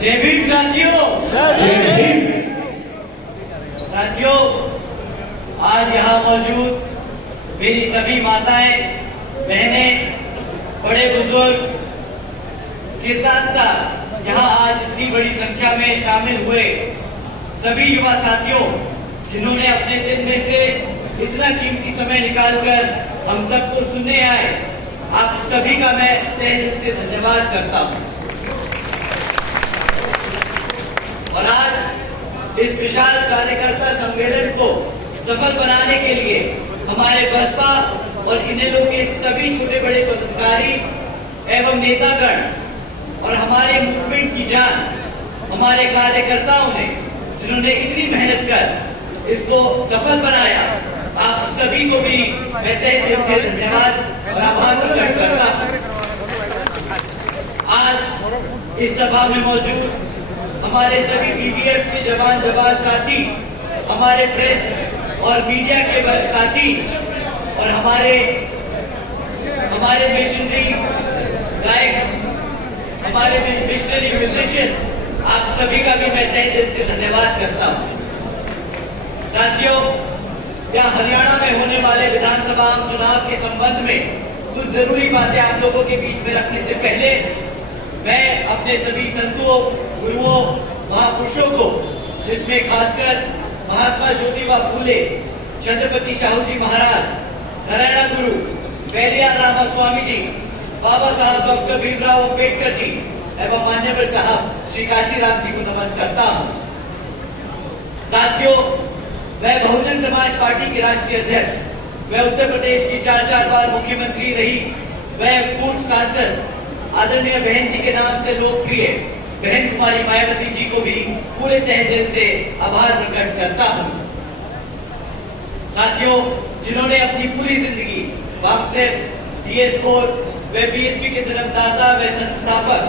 जय भीम साथियों, जय भीम। साथियों, आज यहाँ मौजूद मेरी सभी माताएं, बहनें, बड़े बुजुर्ग के साथ साथ यहाँ आज इतनी बड़ी संख्या में शामिल हुए सभी युवा साथियों, जिन्होंने अपने दिन में से इतना कीमती समय निकालकर हम सबको सुनने आए, आप सभी का मैं तहे दिल से धन्यवाद करता हूँ। और आज इस विशाल कार्यकर्ता सम्मेलन को सफल बनाने के लिए हमारे बसपा और इनेलो के सभी छोटे बड़े पदाधिकारी एवं नेतागण और हमारे मूवमेंट की जान, हमारे कार्यकर्ताओं ने, जिन्होंने इतनी मेहनत कर इसको सफल बनाया, आप सभी को भी मैं तहे दिल से धन्यवाद और आभार प्रकट करता हूं। आज इस सभा में मौजूद हमारे सभी बीडीएफ के जवान साथी, हमारे प्रेस और मीडिया के साथी और हमारे मिशनरी गायक, हमारे मिशनरी म्यूजिशियन, आप सभी का भी मैं तहे दिल से धन्यवाद करता हूं। साथियों, यहाँ हरियाणा में होने वाले विधानसभा चुनाव के संबंध में कुछ जरूरी बातें आप लोगों के बीच में रखने से पहले मैं अपने सभी संतों, गुरुओं, महापुरुषों को, जिसमें खासकर महात्मा ज्योतिबा फूले, छत्रपति शाहू जी महाराज, नारायण गुरु पेरियार रामास्वामी जी, बाबा साहब डॉक्टर भीमराव अम्बेडकर जी एवं मान्यवर साहब श्री काशीराम जी को नमन करता हूं। साथियों, मैं बहुजन समाज पार्टी के राष्ट्रीय अध्यक्ष, मैं उत्तर प्रदेश की 4 बार मुख्यमंत्री रही, मैं पूर्व सांसद आदरणीय बहन जी के नाम से लोकप्रिय बहन कुमारी मायावती जी को भी पूरे तहे दिल से आभार प्रकट करता हूं। साथियों, जिन्होंने अपनी पूरी जिंदगी से DS4 व बीएसपी के जन्मदाता व संस्थापक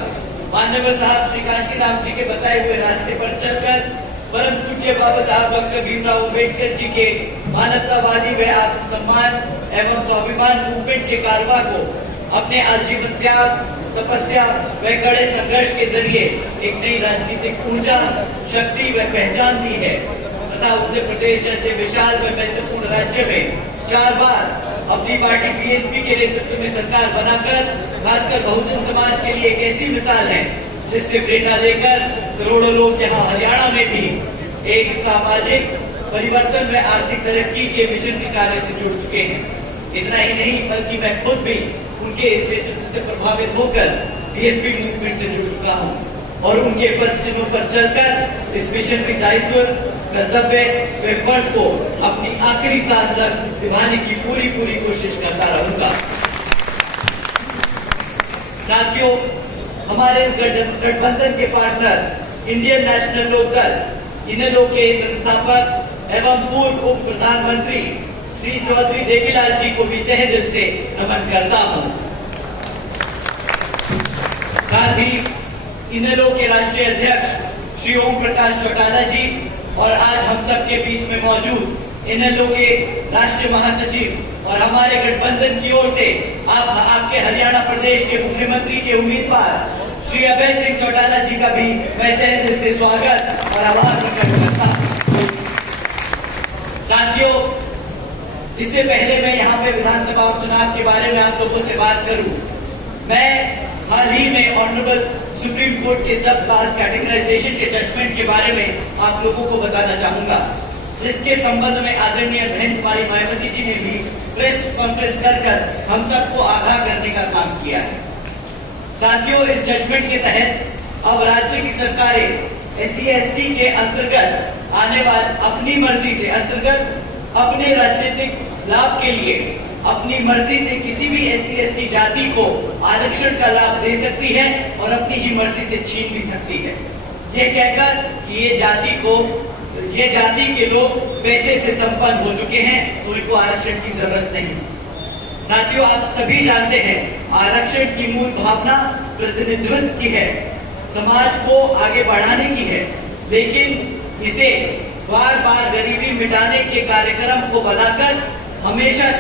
मान्यवर साहब श्री काशीराम जी के बताए हुए रास्ते पर चलकर परम पूज्य बाबा साहब डॉक्टर भीमराव अम्बेडकर जी के मानवतावादी व आत्मसम्मान एवं स्वाभिमान मूवमेंट के कारवा को अपने आजीवन त्याग, तपस्या व कड़े संघर्ष के जरिए एक नई राजनीतिक ऊर्जा, शक्ति व पहचान दी है तथा उत्तर प्रदेश जैसे विशाल व महत्वपूर्ण राज्य में 4 बार अपनी पार्टी बीएसपी के नेतृत्व में सरकार बनाकर खासकर बहुजन समाज के लिए एक ऐसी मिसाल है जिससे प्रेरणा लेकर करोड़ों लोग यहाँ हरियाणा में भी एक सामाजिक परिवर्तन व आर्थिक तरक्की के मिशन के कार्य से जुड़ चुके हैं। इतना ही नहीं बल्कि मैं खुद भी उनके इस नेतृत्व से प्रभावित होकर बीएसपी मूवमेंट से जुड़ चुका हूं और उनके पदचिन्हों पर चलकर इस मिशन के दायित्व, कर्तव्य व फर्ज को अपनी आखिरी सांस तक निभाने की पूरी कोशिश करता रहूंगा। साथियों, हमारे गठबंधन के पार्टनर इंडियन नेशनल लोकदल, इनेलो के संस्थापक एवं पूर्व उप प्रधानमंत्री श्री चौधरी देवीलाल जी को भी तहे दिल से नमन करता हूं। साथ ही इनेलो के राष्ट्रीय अध्यक्ष श्री ओम प्रकाश चौटाला जी और आज हम सब के बीच में मौजूद इनेलो के राष्ट्रीय महासचिव और हमारे गठबंधन की ओर से आपके हरियाणा प्रदेश के मुख्यमंत्री के उम्मीदवार श्री अभय सिंह चौटाला जी का भी मैं तहे दिल से स्वागत और आभार प्रकट करता हूं। साथियों, इससे पहले मैं यहाँ पे विधानसभा उपचुनाव के बारे में आप लोगों से बात करूं, मैं हाल ही में ऑनरेबल सुप्रीम कोर्ट के सब कास्ट कैटेगराइजेशन के जजमेंट के बारे में आप लोगों को बताना चाहूंगा, जिसके संबंध में आदरणीय बहन कुमारी मायावती जी ने भी प्रेस कॉन्फ्रेंस कर हम सबको आगाह करने का काम किया है। साथियों, इस जजमेंट के तहत अब राज्य की सरकारें SC/ST के अंतर्गत आने वाले अपनी मर्जी से अपने राजनीतिक लाभ के लिए अपनी मर्जी से किसी भी SC/ST जाति को आरक्षण का लाभ दे सकती है और अपनी ही मर्जी से छीन भी सकती है, ये कहकर कि ये जाति के लोग पैसे से संपन्न हो चुके हैं तो इनको आरक्षण की जरूरत नहीं। साथियों, आप सभी जानते हैं आरक्षण की मूल भावना प्रतिनिधित्व की है, समाज को आगे बढ़ाने की है, लेकिन इसे बार गरीबी मिटाने के कार्यक्रम को बनाकर हमेशा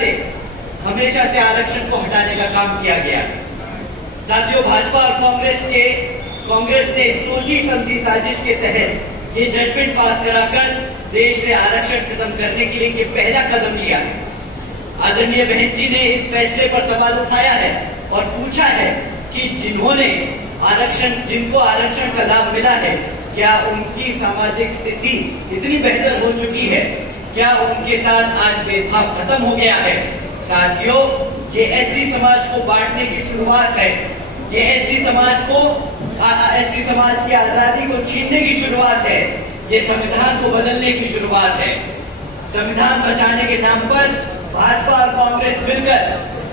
से आरक्षण को हटाने का काम किया गया। साथियों, भाजपा और कांग्रेस ने सोची समझी साजिश के तहत ये जजमेंट पास कराकर देश से आरक्षण खत्म करने के लिए पहला कदम लिया है। आदरणीय बहन जी ने इस फैसले पर सवाल उठाया है और पूछा है कि जिनको आरक्षण का लाभ मिला है, क्या उनकी सामाजिक स्थिति इतनी बेहतर हो चुकी है, क्या उनके साथ आज भेदभाव खत्म हो गया है। साथियों, ये SC समाज को बांटने की शुरुआत है, ये SC समाज की आजादी को छीनने की शुरुआत है, ये संविधान को बदलने की शुरुआत है। संविधान बचाने के नाम पर भाजपा और कांग्रेस मिलकर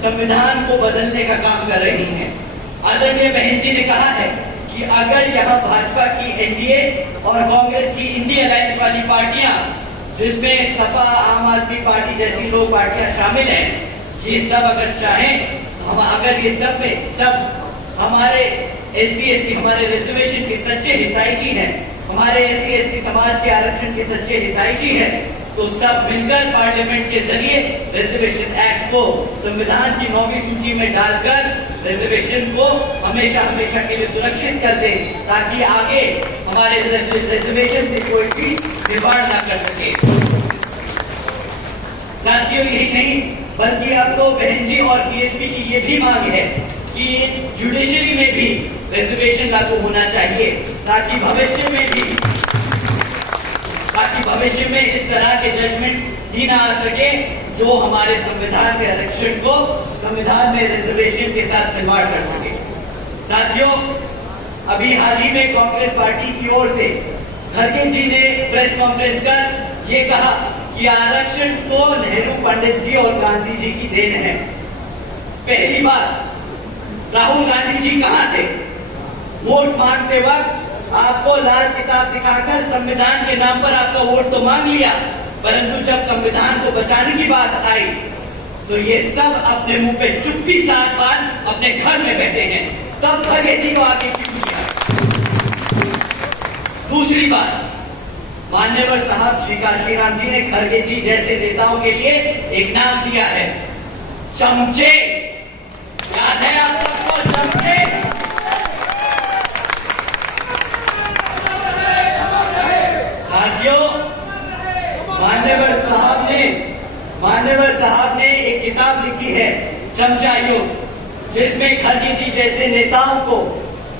संविधान को बदलने का काम कर रही हैं। आदरणीय बहन जी ने कहा है कि अगर यहाँ भाजपा की NDA और कांग्रेस की इंडिया अलायंस वाली पार्टियां, जिसमें सपा, आम आदमी पार्टी जैसी लोग पार्टियां शामिल हैं, ये सब अगर चाहें, अगर ये सब हमारे SC/ST हमारे रिजर्वेशन के सच्चे हितैषी हैं, हमारे SC/ST समाज के आरक्षण के सच्चे हितैषी हैं, तो सब मिलकर पार्लियामेंट के जरिए रिजर्वेशन एक्ट को संविधान की 9वीं सूची में डालकर रिजर्वेशन को हमेशा के लिए सुरक्षित कर दें, ताकि आगे हमारे रिजर्वेशन से कोई भी विवाद ना कर सके। साथियों, यही नहीं बल्कि अब तो बहन जी और BSP की ये भी मांग है कि जुडिशरी में भी रिजर्वेशन लागू होना चाहिए, ताकि भविष्य में इस तरह के जजमेंट ही ना आ सके जो हमारे संविधान के आरक्षण को संविधान में रिजर्वेशन के साथ खिलवाड़ कर सके। साथियों, अभी हाल ही में कांग्रेस पार्टी की ओर से खड़गे जी ने प्रेस कॉन्फ्रेंस कर ये कहा कि आरक्षण तो नेहरू, पंडित जी और गांधी जी की देन है। पहली बात, राहुल गांधी जी कहां थे? वोट मांगते वक्त आपको लाल किताब दिखाकर संविधान के नाम पर आपका वोट तो मांग लिया, परंतु जब संविधान को बचाने की बात आई तो ये सब अपने मुंह पे चुप्पी साध बांध अपने घर में बैठे हैं। तब खड़गे जी को आगे क्यों किया? दूसरी बात, मान्यवर साहब श्री काशीराम जी ने खड़गे जी जैसे नेताओं के लिए एक नाम दिया है, चमचे। याद है आप सबको चमचे? साथियों, मान्यवर साहब ने एक किताब लिखी है चमचा युग, जिसमें खड़गे जी जैसे नेताओं को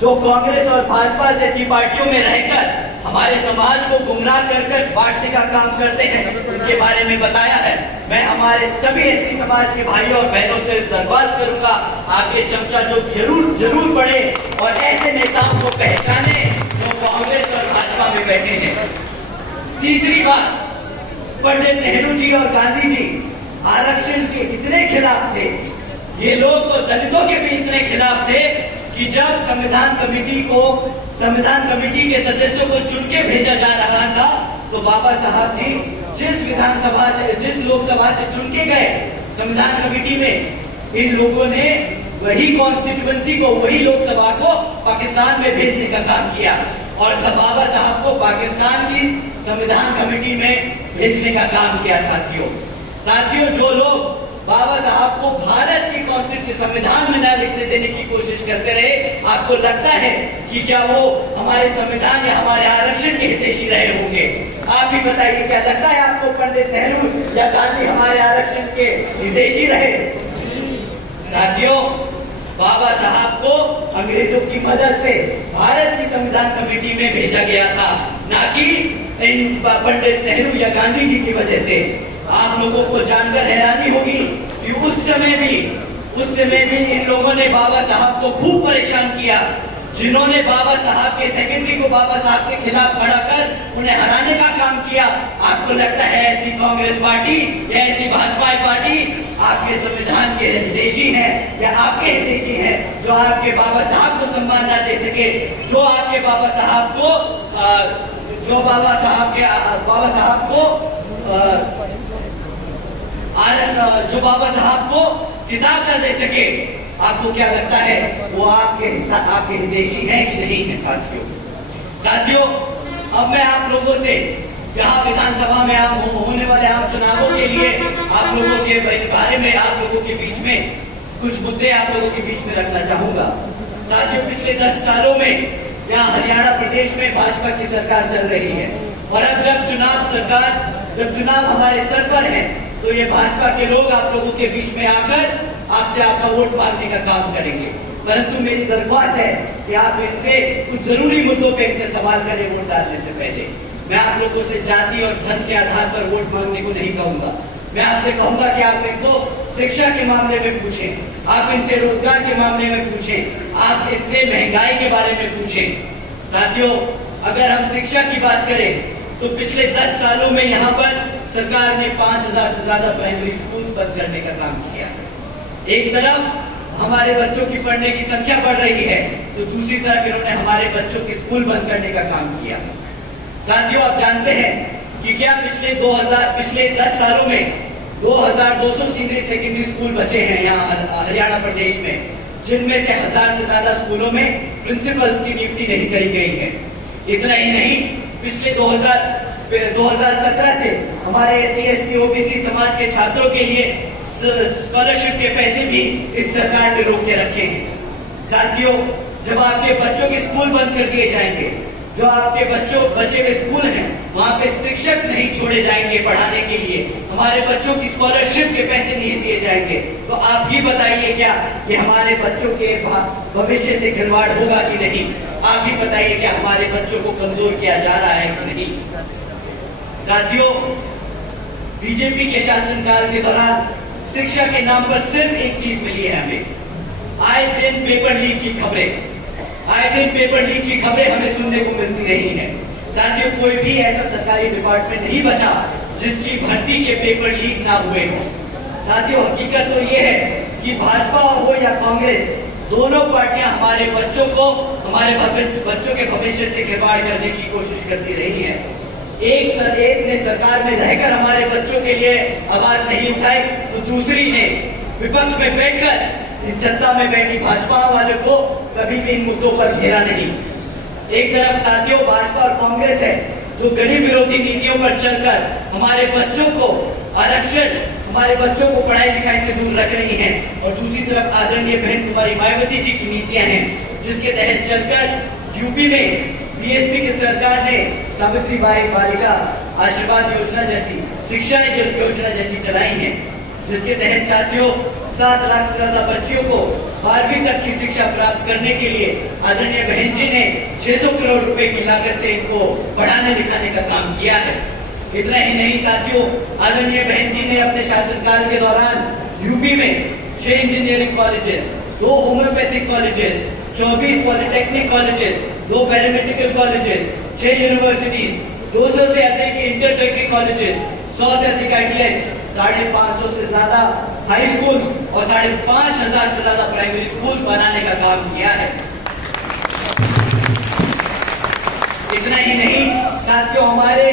जो कांग्रेस और भाजपा जैसी पार्टियों में रहकर हमारे समाज को गुमराह कर बांटने का काम करते हैं, उनके बारे में बताया है। मैं हमारे सभी एससी समाज के भाइयों और बहनों से दरख्वास्त करूंगा, आपके चमचा जो जरूर पढ़े और ऐसे नेताओं को पहचाने जो कांग्रेस और भाजपा में बैठे हैं। तीसरी बात, पंडित नेहरू जी और गांधी जी आरक्षण के इतने खिलाफ थे, ये लोग तो दलितों के भी इतने खिलाफ थे कि जब संविधान कमेटी के सदस्यों को चुन के भेजा जा रहा था तो बाबा साहब जी जिस लोकसभा से चुन के गए संविधान कमेटी में, इन लोगों ने वही कॉन्स्टिट्यूएंसी को, वही लोकसभा को पाकिस्तान में भेजने का काम किया और सब बाबा साहब को पाकिस्तान की संविधान कमेटी में भेजने का काम किया। साथियों, जो लोग बाबा साहब को भारत की कॉन्स्टिट्यूशन संविधान में न लिखने देने की कोशिश करते रहे, आपको लगता है कि क्या वो हमारे संविधान या हमारे आरक्षण के हितैषी रहे होंगे? आप ही बताइए, क्या लगता है आपको पंडित नेहरू या गांधी हमारे आरक्षण के हितैषी रहे? साथियों, बाबा साहब को अंग्रेजों की मदद से भारत की संविधान कमेटी में भेजा गया था, ना कि पंडित नेहरू या गांधी जी की वजह से। आप लोगों को जानकर हैरानी होगी कि उस समय भी इन लोगों ने बाबा साहब को खूब परेशान किया, जिन्होंने बाबा साहब के सेक्रेटरी को बाबा साहब के खिलाफ खड़ा कर उन्हें हराने का काम किया। आपको लगता है ऐसी कांग्रेस पार्टी या ऐसी भाजपा पार्टी आपके संविधान के हितैषी है या आपके हितैषी है, जो आपके बाबा साहब को सम्मान न दे सके, जो आपके बाबा साहब को किताब न दे सके? आपको क्या लगता है वो आपके हितैषी है कि नहीं है? साथियों, अब मैं आप लोगों से यहाँ विधानसभा में होने वाले आम चुनावों के लिए आप लोगों के बारे में, आप लोगों के बीच में कुछ मुद्दे आप लोगों के बीच में रखना चाहूंगा। साथियों, पिछले 10 सालों में यहाँ हरियाणा प्रदेश में भाजपा की सरकार चल रही है और अब जब चुनाव हमारे सर पर है तो ये भाजपा के लोग आप लोगों के बीच में आकर आपसे आपका वोट मांगने का काम करेंगे। परंतु मेरी दरख्वास्त है कि आप इनसे कुछ जरूरी मुद्दों पे इनसे सवाल करें वोट डालने से पहले। मैं आप लोगों से जाति और धर्म के आधार पर वोट मांगने को नहीं कहूंगा। मैं आपसे कहूंगा कि आप इनको शिक्षा के मामले में पूछें, आप इनसे रोजगार के मामले में पूछें, आप इनसे महंगाई के बारे में पूछें। साथियों, अगर हम शिक्षा की बात करें तो पिछले 10 सालों में यहाँ पर सरकार ने 5000 से ज्यादा प्राइमरी स्कूल्स बंद करने का काम किया। एक तरफ हमारे बच्चों की पढ़ने की संख्या बढ़ रही है तो दूसरी तरफ इन्होंने हमारे बच्चों के स्कूल बंद करने का काम किया। साथियों, आप जानते हैं कि क्या पिछले 10 सालों में 2200 सीनियर सेकेंडरी स्कूल बचे हैं यहाँ हरियाणा प्रदेश में, जिनमें से 1000 से ज्यादा स्कूलों में प्रिंसिपल्स की नियुक्ति नहीं करी गई है। इतना ही नहीं, पिछले 2017 से हमारे SC ST OBC समाज के छात्रों के लिए स्कॉलरशिप के पैसे भी इस सरकार ने रोक के रखे हैं। साथियों, जब आपके बच्चों के स्कूल बंद कर दिए जाएंगे, जो आपके बचे हुए स्कूल हैं वहां पे शिक्षक नहीं छोड़े जाएंगे पढ़ाने के लिए, हमारे बच्चों की स्कॉलरशिप के पैसे नहीं दिए जाएंगे, तो आप ही बताइए क्या ये हमारे बच्चों के भविष्य से खिलवाड़ होगा कि नहीं? आप ही बताइए क्या हमारे बच्चों को कमजोर किया जा रहा है कि नहीं? साथियों, बीजेपी के शासनकाल के दौरान शिक्षा के नाम पर सिर्फ एक चीज मिली है हमें, आए दिन पेपर लीक की खबरें हमें सुनने को मिलती रही हैं। साथियों, कोई भी ऐसा सरकारी डिपार्टमेंट नहीं बचा जिसकी भर्ती के पेपर लीक ना हुए हो। साथियों, हकीकत तो ये है कि भाजपा हो या कांग्रेस, दोनों पार्टियां हमारे बच्चों के भविष्य से खिलवाड़ करने की कोशिश करती रही है। एक ने सरकार में रहकर हमारे बच्चों के लिए आवाज नहीं उठाई, तो दूसरी ने विपक्ष में बैठकर इन सत्ता में बैठी भाजपा वाले को कभी भी इन मुद्दों पर घेरा नहीं। एक तरफ साथियों भाजपा और कांग्रेस है जो गरीब विरोधी नीतियों पर चलकर हमारे बच्चों को आरक्षण, हमारे बच्चों को पढ़ाई लिखाई से दूर रख रही हैं, और दूसरी तरफ आदरणीय बहन कुमारी मायावती जी की नीतियां हैं जिसके तहत चलकर यूपी में बीएसपी की सरकार ने सावित्रीबाई बालिका आशीर्वाद योजना जैसी शिक्षा योजना जैसी चलाई है, जिसके तहत साथियों 7 लाख से ज्यादा बच्चियों को 12वीं तक की शिक्षा प्राप्त करने के लिए आदरणीय बहन जी ने 600 करोड़ रुपए की लागत से इनको पढ़ाने लिखाने का काम किया है। इतना ही नहीं साथियों, आदरणीय बहन जी ने अपने शासनकाल के दौरान यूपी में 6 engineering colleges, 2 homeopathic colleges, 24 polytechnic colleges, 2 paramedical colleges, 6 universities, 200 से अधिक इंटर डिग्री कॉलेजेस, 100 से अधिक ITIs, 550 से ज्यादा हाई स्कूल्स और 5,500 से ज्यादा प्राइमरी स्कूल्स बनाने का काम किया है। इतना ही नहीं साथियों, हमारे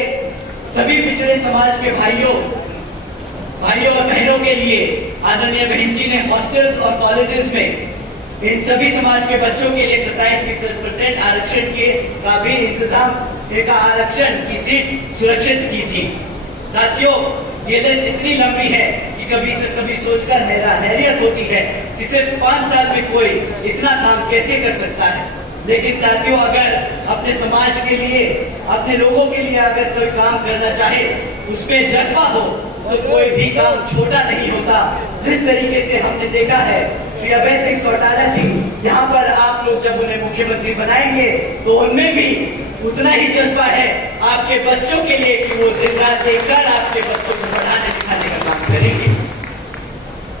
सभी पिछड़े समाज के भाइयों और बहनों के लिए आदरणीय बहन जी ने हॉस्टल्स और कॉलेजेस में इन सभी समाज के बच्चों के लिए 27% आरक्षण के का भी इंतजाम, एक आरक्षण की सीट सुरक्षित की थी। साथियों, ये लिस्ट इतनी लंबी है कि कभी सोचकर हैरियत होती है कि सिर्फ 5 साल में कोई इतना काम कैसे कर सकता है। लेकिन साथियों, अगर अपने समाज के लिए, अपने लोगों के लिए अगर कोई काम करना चाहे, उसमें जज्बा हो, तो कोई भी काम छोटा नहीं होता। जिस तरीके से हमने देखा है श्री अभय सिंह चौटाला जी, यहाँ पर आप लोग जब उन्हें मुख्यमंत्री बनाएंगे तो उनमें भी उतना ही जज्बा है आपके बच्चों के लिए कि वो दिन रात देखकर आपके बच्चों को पढ़ाने लिखाने का काम करेंगे।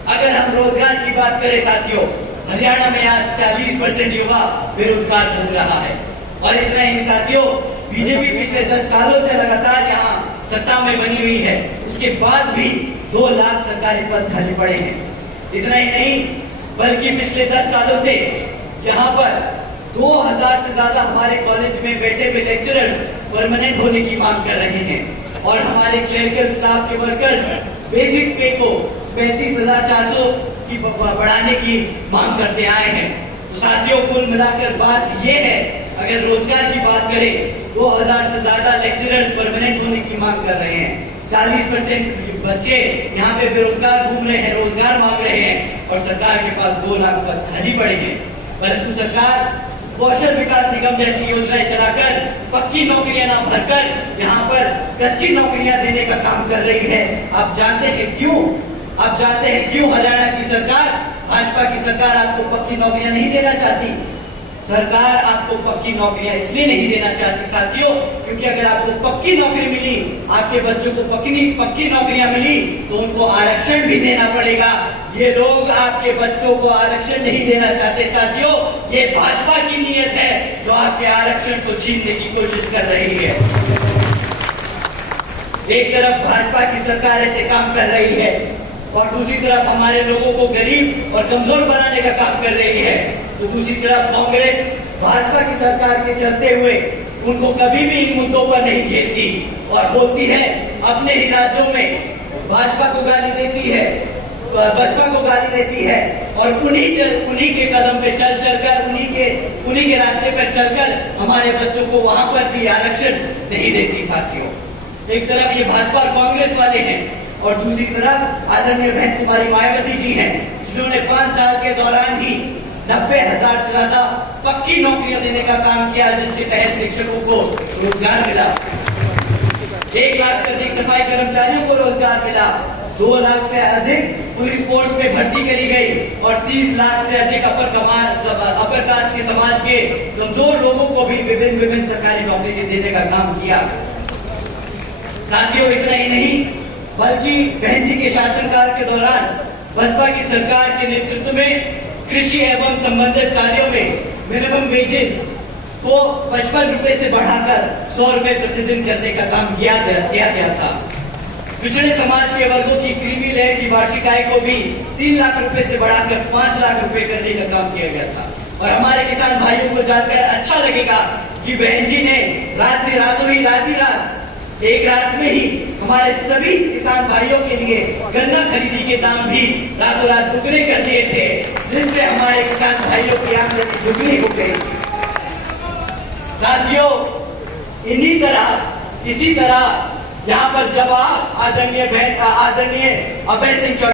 अगर हम रोजगार की बात करें साथियों, हरियाणा में आज 40% युवा बेरोजगार घूम रहा है। और इतना ही साथियों, बीजेपी पिछले 10 सालों से लगातार यहाँ सत्ता में बनी हुई है, उसके बाद भी 2 लाख सरकारी पद खाली पड़े हैं। इतना ही नहीं बल्कि पिछले 10 सालों से यहाँ पर 2000 से ज्यादा हमारे कॉलेज में बैठे हुए लेक्चरर्स परमानेंट होने की मांग कर रहे हैं, और हमारे क्लरिकल स्टाफ के वर्कर्स बेसिक पे को 35,400 की बढ़ाने की मांग करते आए हैं। तो साथियों, कुल मिलाकर बात यह है, अगर रोजगार की बात करें 2000 से ज्यादा लेक्चरर्स परमानेंट होने की मांग कर रहे हैं, 40% बच्चे यहाँ पे बेरोजगार घूम रहे हैं, रोजगार मांग रहे हैं, और सरकार के पास 2 लाख पद खाली पड़े हैं। परंतु सरकार कौशल विकास निगम जैसी योजनाएं चलाकर पक्की नौकरियां ना भरकर यहाँ पर कच्ची नौकरियां देने का काम कर रही है। आप जानते हैं क्यों हरियाणा की सरकार, भाजपा की सरकार आपको पक्की नौकरियां नहीं देना चाहती। सरकार आपको पक्की नौकरियां इसलिए नहीं देना चाहती साथियों, क्योंकि अगर आपको पक्की नौकरी मिली, आपके बच्चों को पक्की नौकरियां मिली, तो उनको आरक्षण भी देना पड़ेगा। ये लोग आपके बच्चों को आरक्षण नहीं देना चाहते साथियों, ये भाजपा की नीयत है जो आपके आरक्षण को छीनने की कोशिश कर रही है। एक तरफ भाजपा की सरकार ऐसे काम कर रही है, और दूसरी तरफ हमारे लोगों को गरीब और कमजोर बनाने का काम कर रही है। तो दूसरी तरफ कांग्रेस भाजपा की सरकार के चलते हुए उनको कभी भी इन मुद्दों पर नहीं घेरती, और बोलती है अपने ही राज्यों में भाजपा को गाली देती है, और उन्हीं के कदम पे चलकर उन्हीं के रास्ते पर चलकर हमारे बच्चों को वहां पर भी आरक्षण नहीं देती साथियों। एक तरफ ये भाजपा और कांग्रेस वाले हैं, और दूसरी तरफ आदरणीय बहन कुमारी मायावती जी हैं, जिन्होंने 5 साल के दौरान ही 90,000 से ज्यादा पक्की नौकरियां देने का काम किया, जिसके तहत शिक्षकों को रोजगार मिला, 1 लाख से अधिक सफाई कर्मचारियों को रोजगार मिला, 2 लाख से अधिक पुलिस फोर्स में भर्ती करी गई, और 30 लाख से अधिक अपर कास्ट के समाज के कमजोर लोगों को भी विभिन्न सरकारी नौकरी देने का काम किया। साथियों, इतना ही नहीं बल्कि बहन जी के शासनकाल के दौरान बसपा की सरकार के नेतृत्व में कृषि एवं संबंधित कार्यों में मिनिमम वेजेस को 55 रुपए से बढ़ाकर 100 रुपए प्रतिदिन करने का काम किया गया था। पिछड़े समाज के वर्गों की क्रीमी लेयर की वार्षिक आय को भी 3 लाख रुपए से बढ़ाकर 5 लाख रुपए करने का काम किया गया था। और हमारे किसान भाइयों को जानकर अच्छा लगेगा कि बहन जी ने रात एक रात में ही हमारे सभी किसान भाइयों के लिए गन्ना खरीदी के दाम भी रातों रात दुगने कर दिए थे, जिससे हमारे किसान भाइयों की आमदनी दुगनी हो गई। साथियों, इसी तरह यहाँ पर जब आदरणीय अभय सिंह